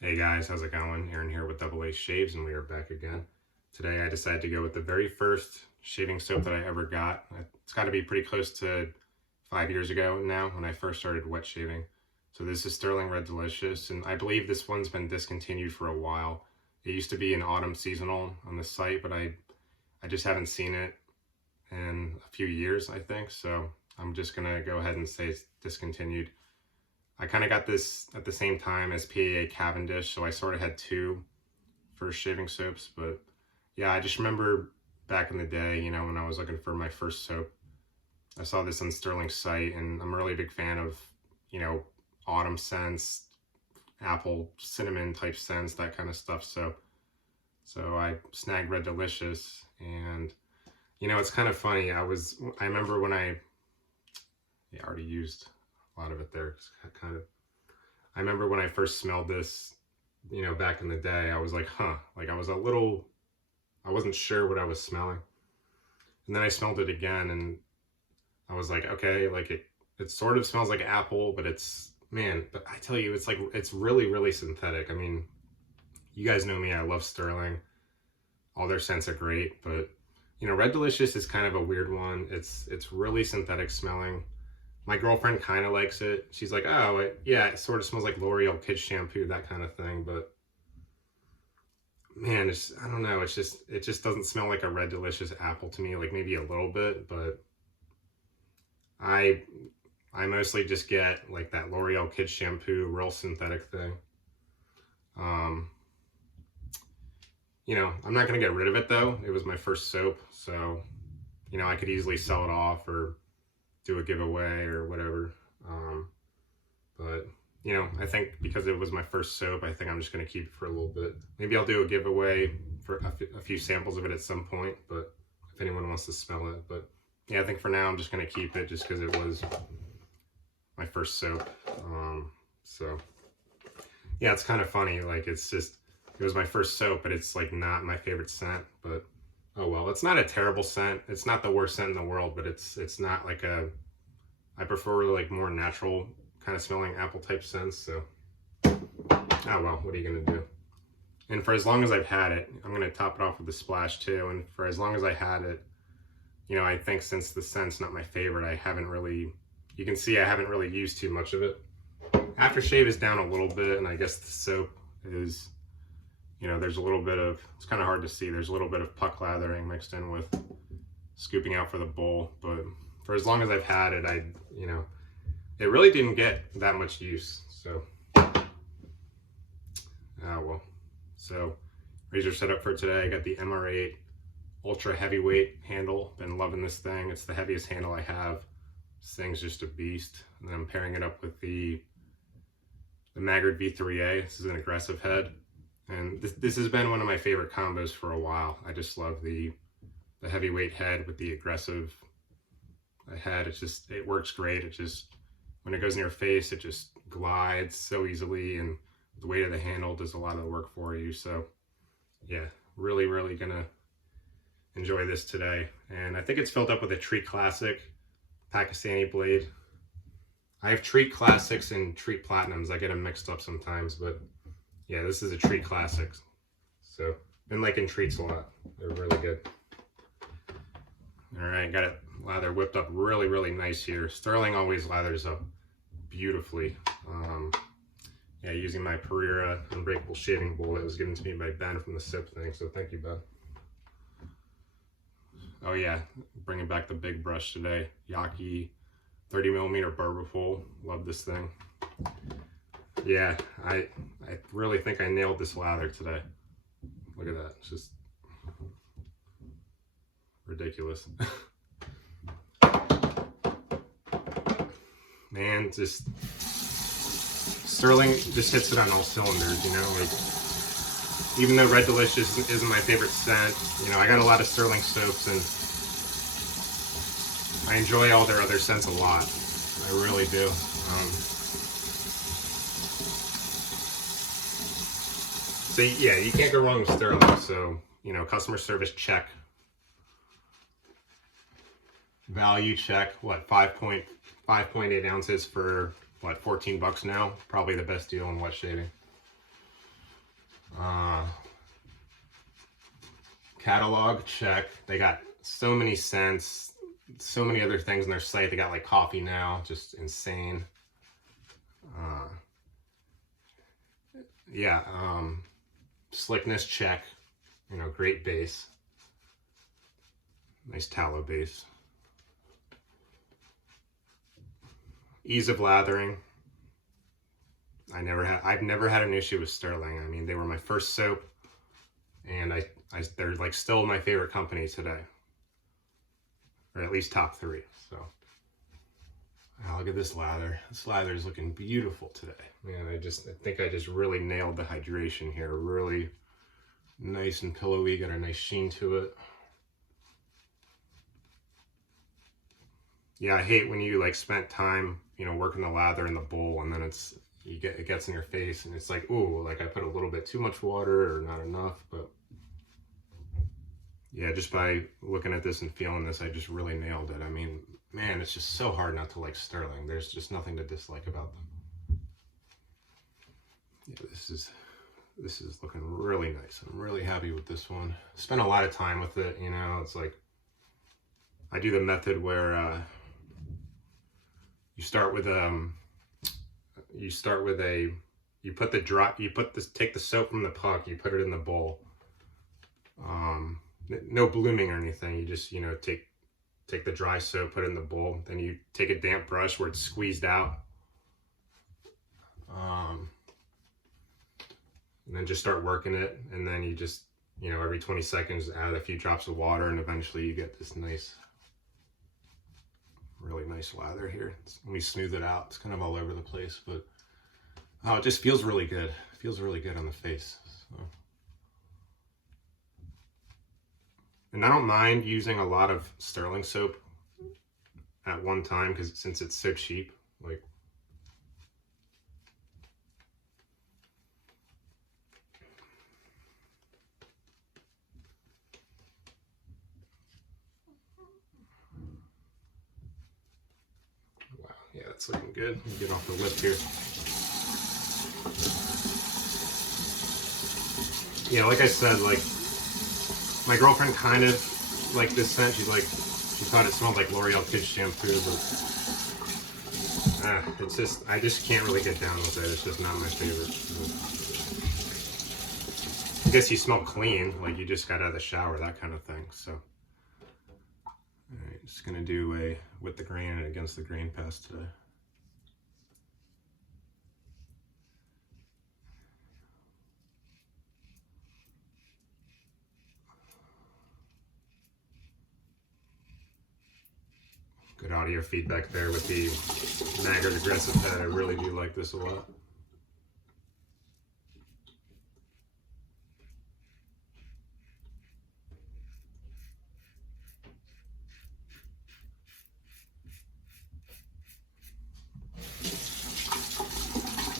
Hey guys, how's it going? Aaron here with Double A Shaves, and we are back again. Today I decided to go with the very first shaving soap that I ever got. It's got to be pretty close to 5 years ago now when I first started wet shaving. So this is Stirling Red Delicious, and I believe this one's been discontinued for a while. It used to be an autumn seasonal on the site, but I just haven't seen it in a few years, I think. So I'm just gonna go ahead and say it's discontinued. I kind of got this at the same time as PAA Cavendish, so I sort of had two first shaving soaps. But yeah, I just remember back in the day, when I was looking for my first soap, I saw this on Stirling's site, and I'm a really big fan of, autumn scents, apple, cinnamon type scents, that kind of stuff. So I snagged Red Delicious, and it's kind of funny. I remember when I already used a lot of it there. Kind of. I remember when I first smelled this, back in the day, I was like, huh. Like I wasn't sure what I was smelling. And then I smelled it again and I was like, okay, like it sort of smells like apple, but but I tell you, it's really, really synthetic. I mean, you guys know me, I love Stirling. All their scents are great, but Red Delicious is kind of a weird one. It's really synthetic smelling. My girlfriend kind of likes it. She's like, oh, it sort of smells like L'Oreal kids shampoo, that kind of thing. But man, I don't know. It just doesn't smell like a Red Delicious apple to me. Like maybe a little bit, but I mostly just get like that L'Oreal kids shampoo, real synthetic thing. I'm not gonna get rid of it though. It was my first soap, so I could easily sell it off or do a giveaway or whatever. But I think because it was my first soap, I think I'm just going to keep it for a little bit. Maybe I'll do a giveaway for a few samples of it at some point, but if anyone wants to smell it. But yeah, I think for now I'm just going to keep it just because it was my first soap. So yeah, it's kind of funny. Like it was my first soap, but it's like not my favorite scent. But oh well, it's not a terrible scent. It's not the worst scent in the world, but it's not like I prefer like more natural kind of smelling apple type scents. So oh well, what are you gonna do? And for as long as I've had it, I'm gonna top it off with the splash too. And for as long as I had it, I think since the scent's not my favorite, you can see I haven't really used too much of it. Aftershave is down a little bit, and I guess the soap is, there's a little bit of, it's kind of hard to see, there's a little bit of puck lathering mixed in with scooping out for the bowl. But for as long as I've had it, it really didn't get that much use. So, well. So, razor setup for today. I got the MR8 Ultra Heavyweight handle. Been loving this thing. It's the heaviest handle I have. This thing's just a beast. And then I'm pairing it up with the Maggard V3A. This is an aggressive head. And this has been one of my favorite combos for a while. I just love the heavyweight head with the aggressive head. It works great. When it goes in your face, it just glides so easily, and the weight of the handle does a lot of the work for you. So yeah, really, really gonna enjoy this today. And I think it's filled up with a Treat Classic Pakistani blade. I have Treat Classics and Treat Platinums. I get them mixed up sometimes, but yeah, this is a Treat Classic. So been liking Treats a lot. They're really good. All right, got it lather whipped up really, really nice here. Stirling always lathers up beautifully. Yeah, using my Pereira unbreakable shaving bowl that was given to me by Ben from the SIP thing. So thank you, Ben. Oh yeah, bringing back the big brush today. Yaki 30mm barber pole. Love this thing. Yeah, I really think I nailed this lather today. Look at that. It's just ridiculous. Man, just Stirling just hits it on all cylinders, like even though Red Delicious isn't my favorite scent, I got a lot of Stirling soaps and I enjoy all their other scents a lot. I really do. So yeah, you can't go wrong with Stirling. So, customer service check. Value check. What, 5.8 ounces for what, $14 now? Probably the best deal in wet shaving. Catalog, check. They got so many scents, so many other things on their site. They got like coffee now, just insane. Yeah, slickness, check. You know, great base. Nice tallow base. Ease of lathering. I've never had an issue with Stirling. I mean, they were my first soap, and they're like still my favorite company today, or at least top 3. So, oh, look at this lather. This lather is looking beautiful today. Man, I think I just really nailed the hydration here. Really nice and pillowy. Got a nice sheen to it. Yeah, I hate when you like spent time, you know, working the lather in the bowl, and then it gets in your face, and it's like, ooh, like I put a little bit too much water or not enough. But yeah, just by looking at this and feeling this, I just really nailed it. I mean, man, it's just so hard not to like Stirling. There's just nothing to dislike about them. Yeah, this is looking really nice. I'm really happy with this one. Spent a lot of time with it, you know. It's like I do the method where you take the soap from the puck, you put it in the bowl. No blooming or anything. You just, you know, take the dry soap, put it in the bowl. Then you take a damp brush where it's squeezed out. And then just start working it. And then you just, you know, every 20 seconds add a few drops of water, and eventually you get this nice, really nice lather here. Let me smooth it out. It's kind of all over the place, but oh, it just feels really good. It feels really good on the face. So. And I don't mind using a lot of Stirling soap at one time, because since it's so cheap, like wow, yeah, that's looking good. Let me get off the lip here. Yeah, like I said, like my girlfriend kind of liked this scent. She thought it smelled like L'Oreal Kids shampoo, but it's just, I just can't really get down with it. It's just not my favorite. I guess you smell clean, like you just got out of the shower, that kind of thing. So, all right, just gonna do a with the grain and against the grain pass today. Good audio feedback there with the Maggard aggressive head. I really do like this a lot.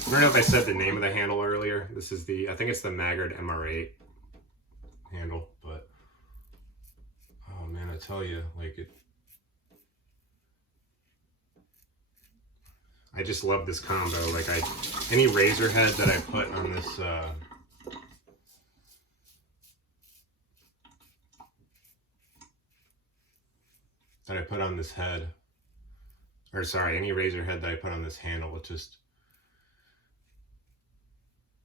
I don't know if I said the name of the handle earlier. This is I think it's the Maggard MR8 handle, but oh man, I tell you, like I just love this combo. Like any razor head that I put on this, head, or sorry, any razor head that I put on this handle, it just,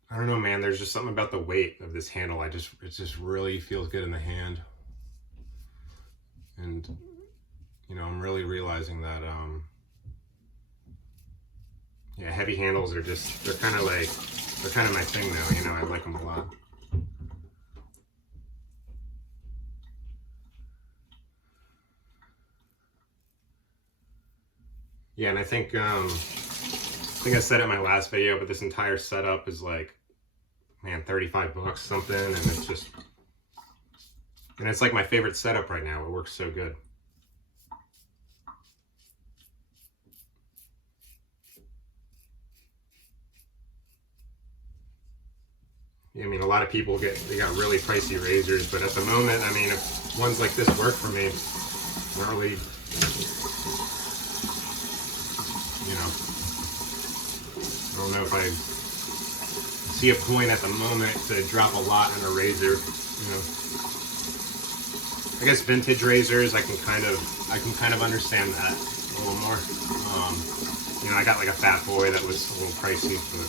I don't know, man. There's just something about the weight of this handle. It just really feels good in the hand, and you know, I'm really realizing that, yeah, heavy handles are just, they're kind of my thing now, you know. I like them a lot. Yeah, and I think I said it in my last video, but this entire setup is like, man, 35 bucks something, and it's like my favorite setup right now. It works so good. I mean, a lot of people they got really pricey razors, but at the moment, I mean, if ones like this work for me, not really, you know, I don't know if see a point at the moment to drop a lot on a razor. You know, I guess vintage razors, I can kind of understand that a little more. You know, I got like a Fat Boy that was a little pricey, but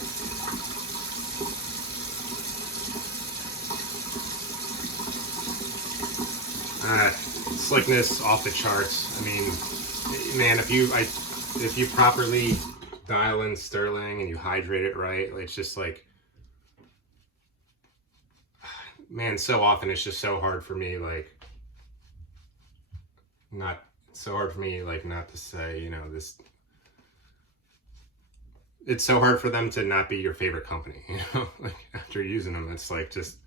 slickness off the charts. I mean, man, if you properly dial in Stirling and you hydrate it right, it's just like, man, so often it's just so hard for me, like, not to say, you know, this, it's so hard for them to not be your favorite company, you know, like after using them, it's like, just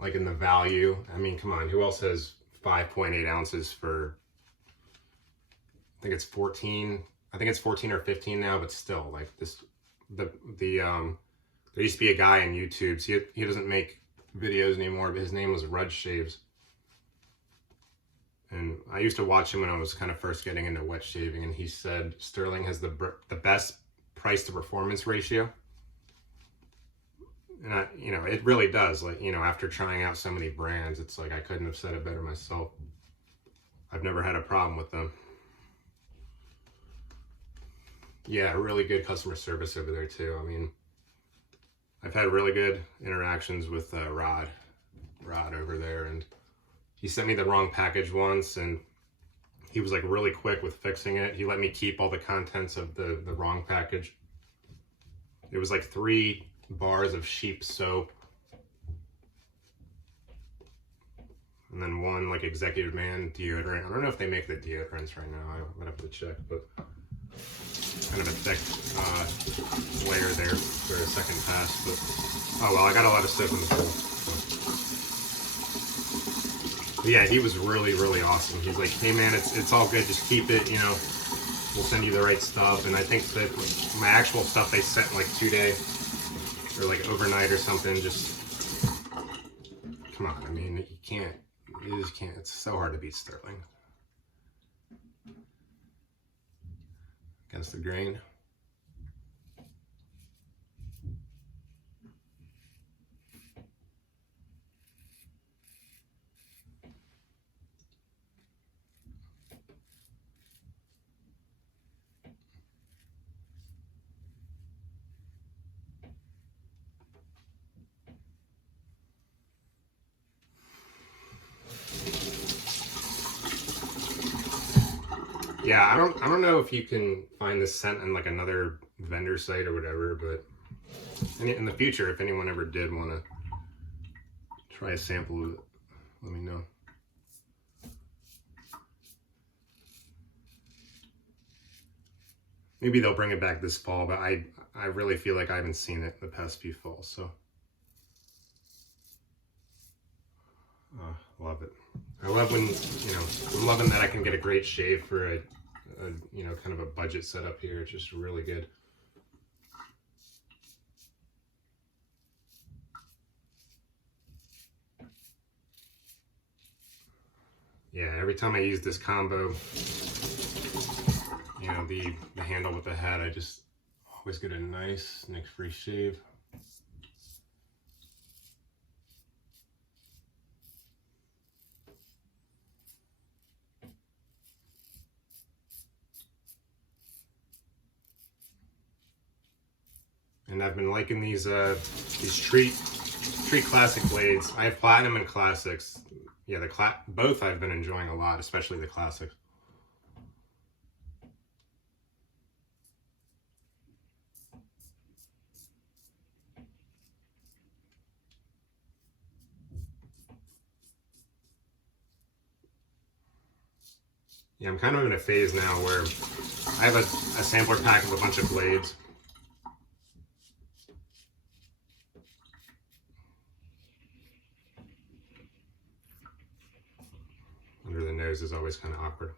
like in the value. I mean, come on, who else has 5.8 ounces for, I think it's 14 or 15 now, but still, like this, there used to be a guy on YouTube, so he doesn't make videos anymore, but his name was Rud Shaves. And I used to watch him when I was kind of first getting into wet shaving, and he said Stirling has the best price to performance ratio. And you know, it really does. Like, you know, after trying out so many brands, it's like I couldn't have said it better myself. I've never had a problem with them. Yeah, really good customer service over there too. I mean, I've had really good interactions with Rod over there, and he sent me the wrong package once, and he was like really quick with fixing it. He let me keep all the contents of the wrong package. It was like 3 bars of sheep soap, and then 1 like Executive Man deodorant. I don't know if they make the deodorants right now. I'm gonna have to check, but kind of a thick layer there for a second pass. But oh well, I got a lot of stuff in the bowl. But yeah, he was really, really awesome. He's like, hey man, it's all good, just keep it, you know, we'll send you the right stuff. And I think that my actual stuff they sent in like 2 days or like overnight or something. Just come on, I mean, you just can't, it's so hard to beat Stirling against the grain. Yeah, I don't know if you can find this scent on like another vendor site or whatever, but in the future, if anyone ever did want to try a sample of it, let me know. Maybe they'll bring it back this fall, but I really feel like I haven't seen it the past few falls, so. Love it. I love when, you know, I'm loving that I can get a great shave for a you know, kind of a budget setup here. It's just really good. Yeah, every time I use this combo, you know, the handle with the head, I just always get a nice nick-free shave. And I've been liking these Treat Classic blades. I have Platinum and Classics. Yeah, both I've been enjoying a lot, especially the Classics. Yeah, I'm kind of in a phase now where I have a sampler pack of a bunch of blades. Under the nose is always kind of awkward.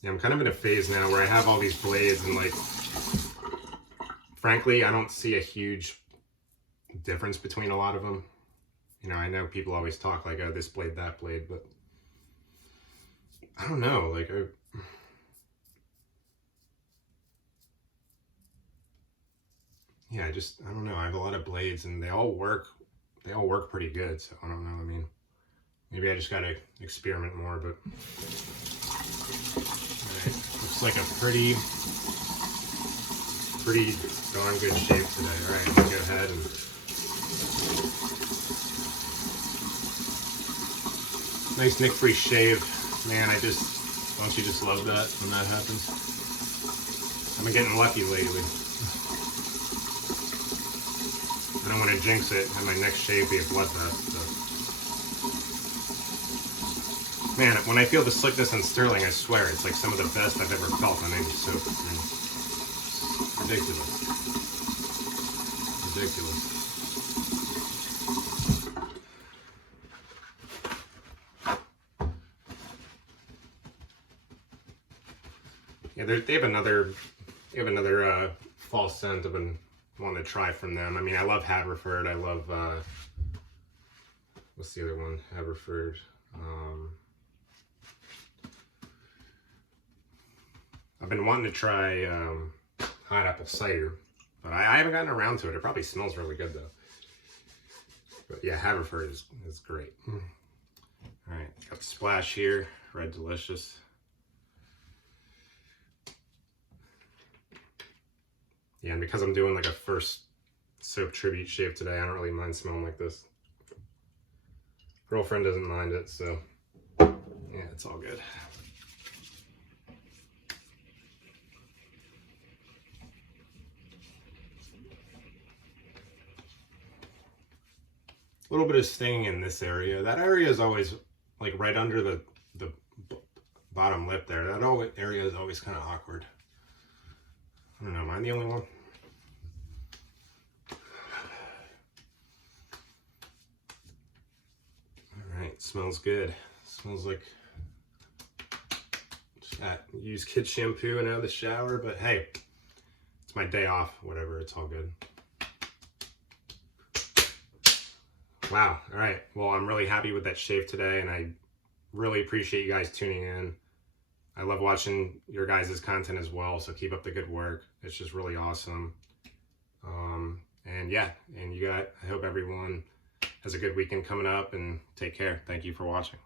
Yeah, I'm kind of in a phase now where I have all these blades and, like, frankly, I don't see a huge difference between a lot of them. You know, I know people always talk like, oh, this blade, that blade, but I don't know, like, yeah, I don't know. I have a lot of blades and they all work pretty good. So I don't know. I mean, maybe I just got to experiment more, but right. Looks like a pretty darn good shape today. All right, let's go ahead and nice nick-free shave. Man, don't you just love that when that happens? I've been getting lucky lately. I don't want to jinx it and my next shave be a bloodbath. So. Man, when I feel the slickness on Stirling, I swear it's like some of the best I've ever felt on any soap. Ridiculous. Ridiculous. Yeah, they have another fall scent I've been wanting to try from them. I mean, I love Haverford. I love what's the other one? Haverford. I've been wanting to try hot apple cider, but I haven't gotten around to it. It probably smells really good though. But yeah, Haverford is great. All right, got the splash here, Red Delicious. Yeah, and because I'm doing like a first soap tribute shave today, I don't really mind smelling like this. Girlfriend doesn't mind it, so yeah, it's all good. A little bit of stinging in this area. That area is always like right under the bottom lip there. That area is always kind of awkward. I don't know, am I the only one? Alright, smells good. Smells like just used kid shampoo and out of the shower, but hey, it's my day off, whatever, it's all good. Wow, alright, well I'm really happy with that shave today and I really appreciate you guys tuning in. I love watching your guys' content as well, so keep up the good work. It's just really awesome. And yeah, I hope everyone has a good weekend coming up and take care. Thank you for watching.